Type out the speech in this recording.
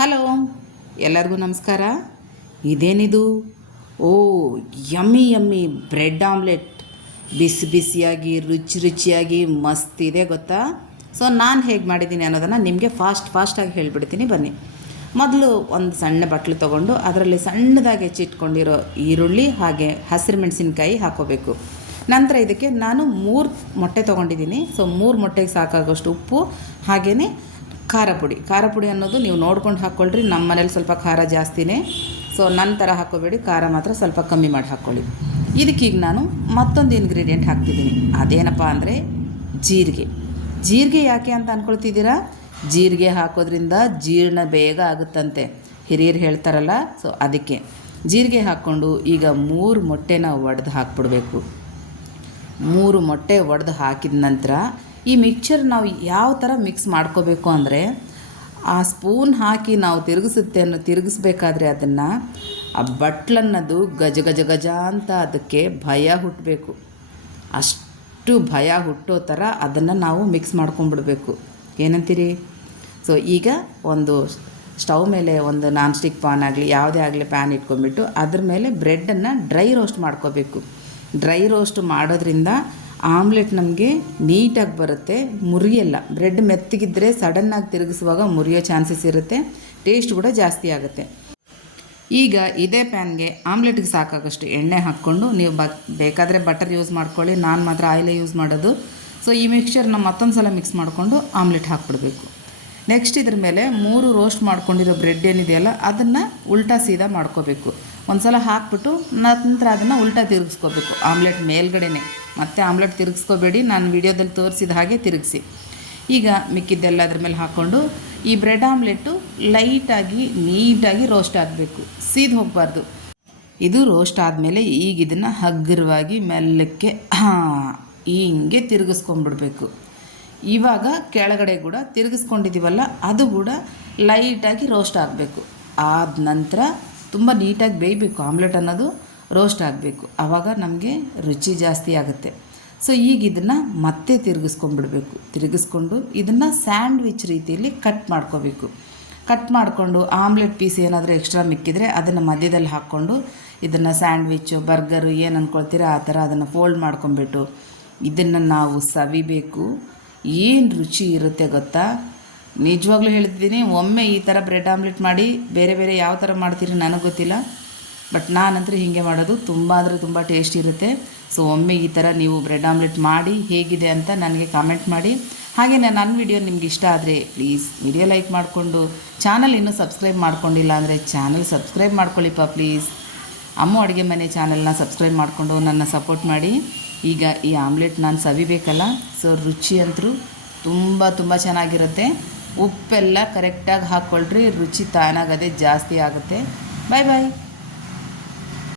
Hello, ಎಲ್ಲರಿಗೂ ನಮಸ್ಕಾರ. ಇದೇನಿದು? Oh, yummy yummy bread omelette. ಬಿಸಿ ಬಿಸಿಯಾಗಿ, ರುಚಿ ರುಚಿಯಾಗಿ, ಮಸ್ತ್ ಇದೆ ಗೊತ್ತಾ? ಸೊ ನಾನು ಹೇಗೆ ಮಾಡಿದ್ದೀನಿ ಅನ್ನೋದನ್ನು ನಿಮಗೆ ಫಾಸ್ಟ್ ಫಾಸ್ಟಾಗಿ ಹೇಳಿಬಿಡ್ತೀನಿ. ಬನ್ನಿ. ಮೊದಲು ಒಂದು ಸಣ್ಣ ಬಟ್ಲು ತೊಗೊಂಡು ಅದರಲ್ಲಿ ಸಣ್ಣದಾಗಿ ಹೆಚ್ಚಿಟ್ಕೊಂಡಿರೋ ಈರುಳ್ಳಿ ಹಾಗೆ ಹಸಿರು ಮೆಣಸಿನ್ಕಾಯಿ ಹಾಕೋಬೇಕು. ನಂತರ ಇದಕ್ಕೆ ನಾನು ಮೂರು ಮೊಟ್ಟೆ ತೊಗೊಂಡಿದ್ದೀನಿ. ಸೊ ಮೂರು ಮೊಟ್ಟೆಗೆ ಸಾಕಾಗೋಷ್ಟು ಉಪ್ಪು ಹಾಗೆಯೇ ಖಾರ ಪುಡಿ. ಖಾರ ಪುಡಿ ಅನ್ನೋದು ನೀವು ನೋಡ್ಕೊಂಡು ಹಾಕ್ಕೊಳ್ರಿ, ನಮ್ಮ ಮನೇಲಿ ಸ್ವಲ್ಪ ಖಾರ ಜಾಸ್ತಿನೇ. ಸೊ ನನ್ನ ಥರ ಹಾಕ್ಕೋಬೇಡಿ, ಖಾರ ಮಾತ್ರ ಸ್ವಲ್ಪ ಕಮ್ಮಿ ಮಾಡಿ ಹಾಕ್ಕೊಳ್ಳಿ. ಇದಕ್ಕೀಗ ನಾನು ಮತ್ತೊಂದು ಇಂಗ್ರೀಡಿಯೆಂಟ್ ಹಾಕ್ತಿದ್ದೀನಿ. ಅದೇನಪ್ಪ ಅಂದರೆ ಜೀರಿಗೆ. ಜೀರಿಗೆ ಯಾಕೆ ಅಂತ ಅಂದ್ಕೊಳ್ತಿದ್ದೀರಾ ಜೀರಿಗೆ ಹಾಕೋದ್ರಿಂದ ಜೀರ್ಣ ಬೇಗ ಆಗುತ್ತಂತೆ. ಹಿರಿಯರು ಹೇಳ್ತಾರಲ್ಲ ಸೊ ಅದಕ್ಕೆ. ಜೀರಿಗೆ ಹಾಕ್ಕೊಂಡು ಈಗ ಮೂರು ಮೊಟ್ಟೆನ ಒಡೆದು ಹಾಕ್ಬಿಡ್ಬೇಕು. ಮೂರು ಮೊಟ್ಟೆ ಒಡೆದು ಹಾಕಿದ ನಂತರ ಈ ಮಿಕ್ಚರ್ ನಾವು ಯಾವ ಥರ ಮಿಕ್ಸ್ ಮಾಡ್ಕೋಬೇಕು ಅಂದರೆ ಆ ಸ್ಪೂನ್ ಹಾಕಿ ನಾವು ತಿರುಗಿಸುತ್ತೆ ಅನ್ನೋ ತಿರುಗಿಸ್ಬೇಕಾದ್ರೆ ಅದನ್ನು ಆ ಬಟ್ಲನ್ನದು ಗಜ ಗಜ ಗಜ ಅಂತ ಅದಕ್ಕೆ ಭಯ ಹುಟ್ಟಬೇಕು ಅಷ್ಟು ಭಯ ಹುಟ್ಟೋ ಥರ ಅದನ್ನು ನಾವು ಮಿಕ್ಸ್ ಮಾಡ್ಕೊಂಡ್ಬಿಡ್ಬೇಕು. ಏನಂತೀರಿ? ಸೊ ಈಗ ಒಂದು ಸ್ಟವ್ ಮೇಲೆ ಒಂದು ನಾನ್ ಸ್ಟಿಕ್ ಪಾನ್ ಆಗಲಿ, ಯಾವುದೇ ಆಗಲಿ ಪ್ಯಾನ್ ಇಟ್ಕೊಂಡ್ಬಿಟ್ಟು ಅದ್ರ ಮೇಲೆ ಬ್ರೆಡ್ಡನ್ನು ಡ್ರೈ ರೋಸ್ಟ್ ಮಾಡ್ಕೋಬೇಕು. ಡ್ರೈ ರೋಸ್ಟ್ ಮಾಡೋದ್ರಿಂದ ಆಮ್ಲೆಟ್ ನಮಗೆ ನೀಟಾಗಿ ಬರುತ್ತೆ, ಮುರಿಯಲ್ಲ. ಬ್ರೆಡ್ ಮೆತ್ತಗಿದ್ರೆ ಸಡನ್ನಾಗಿ ತಿರುಗಿಸುವಾಗ ಮುರಿಯೋ ಚಾನ್ಸಸ್ ಇರುತ್ತೆ, ಟೇಸ್ಟ್ ಕೂಡ ಜಾಸ್ತಿ ಆಗುತ್ತೆ. ಈಗ ಇದೇ ಪ್ಯಾನ್ಗೆ ಆಮ್ಲೆಟ್ಗೆ ಸಾಕಾಗಷ್ಟು ಎಣ್ಣೆ ಹಾಕ್ಕೊಂಡು ನೀವು ಬ, ಬೇಕಾದರೆ ಬಟರ್ ಯೂಸ್ ಮಾಡ್ಕೊಳ್ಳಿ, ನಾನು ಮಾತ್ರ ಆಯಿಲೇ ಯೂಸ್ ಮಾಡೋದು. ಸೊ ಈ ಮಿಕ್ಸ್ಚರ್ನ ಮತ್ತೊಂದು ಸಲ ಮಿಕ್ಸ್ ಮಾಡಿಕೊಂಡು ಆಮ್ಲೆಟ್ ಹಾಕ್ಬಿಡ್ಬೇಕು. ನೆಕ್ಸ್ಟ್ ಇದ್ರ ಮೇಲೆ ಮೂರು ರೋಸ್ಟ್ ಮಾಡ್ಕೊಂಡಿರೋ ಬ್ರೆಡ್ ಏನಿದೆಯಲ್ಲ, ಅದನ್ನು ಉಲ್ಟಾ ಸೀದಾ ಮಾಡ್ಕೋಬೇಕು. ಒಂದು ಸಲ ಹಾಕ್ಬಿಟ್ಟು ನಂತರ ಅದನ್ನು ಉಲ್ಟಾ ತಿರುಗಿಸ್ಕೋಬೇಕು. ಆಮ್ಲೆಟ್ ಮೇಲ್ಗಡೆನೆ. ಮತ್ತೆ ಆಮ್ಲೆಟ್ ತಿರುಗಿಸ್ಕೋಬೇಡಿ, ನಾನು ವಿಡಿಯೋದಲ್ಲಿ ತೋರಿಸಿದ ಹಾಗೆ ತಿರುಗಿಸಿ. ಈಗ ಮಿಕ್ಕಿದ್ದೆಲ್ಲ ಅದ್ರ ಮೇಲೆ ಹಾಕ್ಕೊಂಡು, ಈ ಬ್ರೆಡ್ ಆಮ್ಲೆಟ್ಟು ಲೈಟಾಗಿ ನೀಟಾಗಿ ರೋಸ್ಟ್ ಆಗಬೇಕು. ಸೀದ್ ಹೋಗಬಾರ್ದು. ಇದು ರೋಸ್ಟ್ ಆದಮೇಲೆ ಈಗ ಇದನ್ನು ಹಗ್ಗರವಾಗಿ, ಮೆಲ್ಲಕ್ಕೆ, ಹಾಂ, ಹಿಂಗೆ ತಿರುಗಿಸ್ಕೊಂಡ್ಬಿಡ್ಬೇಕು. ಇವಾಗ ಕೆಳಗಡೆ ಕೂಡ ತಿರುಗಿಸ್ಕೊಂಡಿದ್ದೀವಲ್ಲ ಅದು ಕೂಡ ಲೈಟಾಗಿ ರೋಸ್ಟ್ ಆಗಬೇಕು. ಆದ ನಂತರ ತುಂಬ ನೀಟಾಗಿ ಬೇಯಬೇಕು ಆಮ್ಲೆಟ್ ಅನ್ನೋದು ರೋಸ್ಟ್ ಆಗಬೇಕು. ಆವಾಗ ನಮಗೆ ರುಚಿ ಜಾಸ್ತಿ ಆಗುತ್ತೆ. ಸೊ ಈಗ ಇದನ್ನು ಮತ್ತೆ ತಿರುಗಿಸ್ಕೊಂಡ್ಬಿಡ್ಬೇಕು. ತಿರುಗಿಸ್ಕೊಂಡು ಇದನ್ನು ಸ್ಯಾಂಡ್ವಿಚ್ ರೀತಿಯಲ್ಲಿ ಕಟ್ ಮಾಡ್ಕೋಬೇಕು. ಕಟ್ ಮಾಡಿಕೊಂಡು ಆಮ್ಲೆಟ್ ಪೀಸ್ ಏನಾದರೂ ಎಕ್ಸ್ಟ್ರಾ ಮಿಕ್ಕಿದರೆ ಅದನ್ನು ಮಧ್ಯದಲ್ಲಿ ಹಾಕ್ಕೊಂಡು ಇದನ್ನು ಸ್ಯಾಂಡ್ವಿಚ್ಚು ಬರ್ಗರು ಏನು ಅಂದ್ಕೊಳ್ತೀರ ಆ ಥರ ಅದನ್ನು ಫೋಲ್ಡ್ ಮಾಡ್ಕೊಂಬಿಟ್ಟು ಇದನ್ನು ನಾವು ಸವಿಬೇಕು. ಏನು ರುಚಿ ಇರುತ್ತೆ ಗೊತ್ತಾ? ನಿಜವಾಗ್ಲೂ ಹೇಳ್ತಿದ್ದೀನಿ, ಒಮ್ಮೆ ಈ ಥರ ಬ್ರೆಡ್ ಆಮ್ಲೆಟ್ ಮಾಡಿ ಬೇರೆ ಬೇರೆ ಯಾವ ಥರ ಮಾಡ್ತೀರಿ ನನಗೆ ಗೊತ್ತಿಲ್ಲ. ಬಟ್ ನಾನಂತೂ ಹೀಗೆ ಮಾಡೋದು ತುಂಬ ಅಂದರೆ ತುಂಬ ಟೇಸ್ಟ್ ಇರುತ್ತೆ. ಸೊ, ಒಮ್ಮೆ ಈ ಥರ ನೀವು ಬ್ರೆಡ್ ಆಮ್ಲೆಟ್ ಮಾಡಿ ಹೇಗಿದೆ ಅಂತ ನನಗೆ ಕಾಮೆಂಟ್ ಮಾಡಿ. ಹಾಗೆ ನನ್ನ ವಿಡಿಯೋ ನಿಮ್ಗೆ ಇಷ್ಟ ಆದರೆ ಪ್ಲೀಸ್ ವಿಡಿಯೋ ಲೈಕ್ ಮಾಡಿಕೊಂಡು, ಚಾನಲ್ ಇನ್ನೂ ಸಬ್ಸ್ಕ್ರೈಬ್ ಮಾಡ್ಕೊಂಡಿಲ್ಲ ಅಂದರೆ ಚಾನಲ್ ಸಬ್ಸ್ಕ್ರೈಬ್ ಮಾಡ್ಕೊಳ್ಳಿಪ್ಪ ಪ್ಲೀಸ್. ಅಮ್ಮ ಅಡುಗೆ ಮನೆ ಚಾನಲ್ನ ಸಬ್ಸ್ಕ್ರೈಬ್ ಮಾಡಿಕೊಂಡು ನನ್ನ ಸಪೋರ್ಟ್ ಮಾಡಿ. ಈಗ ಈ ಆಮ್ಲೆಟ್ ನಾನು ಸವಿಬೇಕಲ್ಲ? ಸೊ ರುಚಿ ಅಂತರೂ ತುಂಬ ತುಂಬ ಚೆನ್ನಾಗಿರುತ್ತೆ. ಉಪ್ಪೆಲ್ಲ ಕರೆಕ್ಟಾಗಿ ಹಾಕ್ಕೊಳ್ರಿ, ರುಚಿ ತಾನಾಗದೆ ಜಾಸ್ತಿ ಆಗುತ್ತೆ. ಬಾಯ್ ಬಾಯ್